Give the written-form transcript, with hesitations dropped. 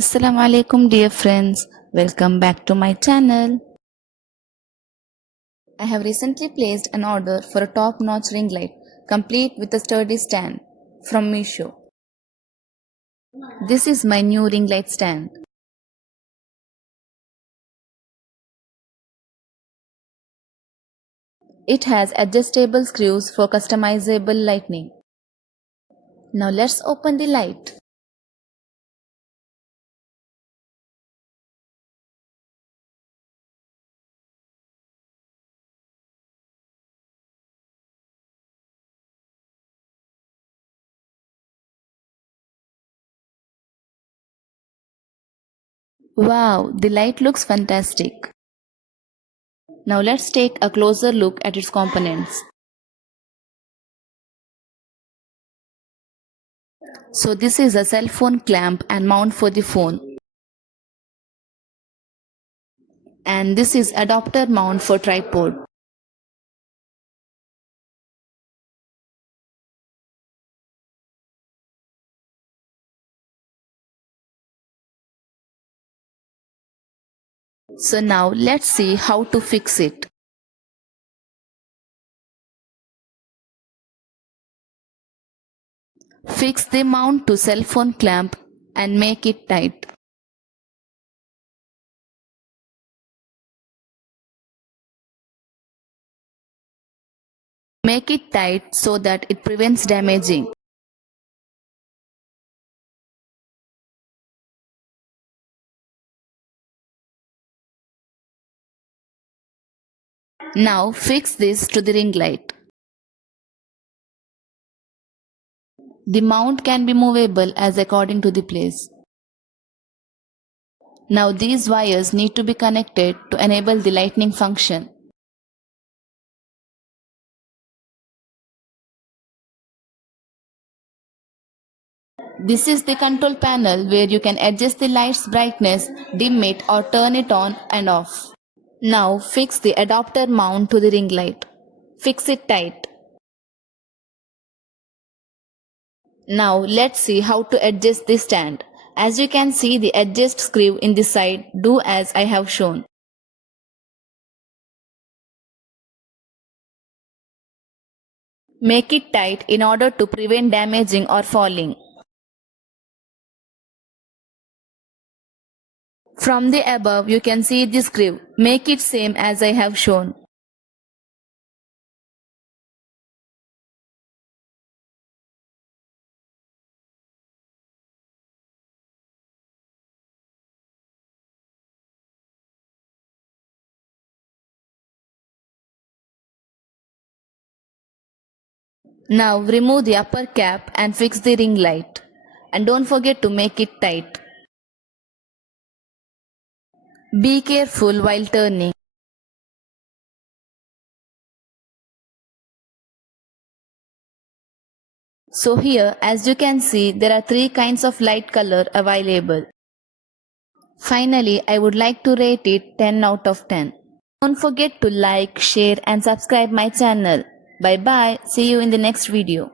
Assalamu alaikum dear friends, welcome back to my channel. I have recently placed an order for a top-notch ring light complete with a sturdy stand from Meesho. This is my new ring light stand. It has adjustable screws for customizable lighting. Now let's open the light. Wow, the light looks fantastic. Now let's take a closer look at its components. So this is a cell phone clamp and mount for the phone. And this is adapter mount for tripod. So now let's see how to fix it. Fix the mount to cell phone clamp and make it tight. Make it tight so that it prevents damaging. Now fix this to the ring light. The mount can be movable as according to the place. Now these wires need to be connected to enable the lighting function. This is the control panel where you can adjust the light's brightness, dim it or turn it on and off. Now fix the adapter mount to the ring light. Fix it tight. Now let's see how to adjust the stand. As you can see the adjust screw in the side, do as I have shown. Make it tight in order to prevent damaging or falling. From the above you can see the screw. Make it same as I have shown. Now remove the upper cap and fix the ring light. And don't forget to make it tight. Be careful while turning. So here, as you can see, there are 3 kinds of light color available. Finally, I would like to rate it 10 out of 10. Don't forget to like, share and subscribe my channel. Bye bye. See you in the next video.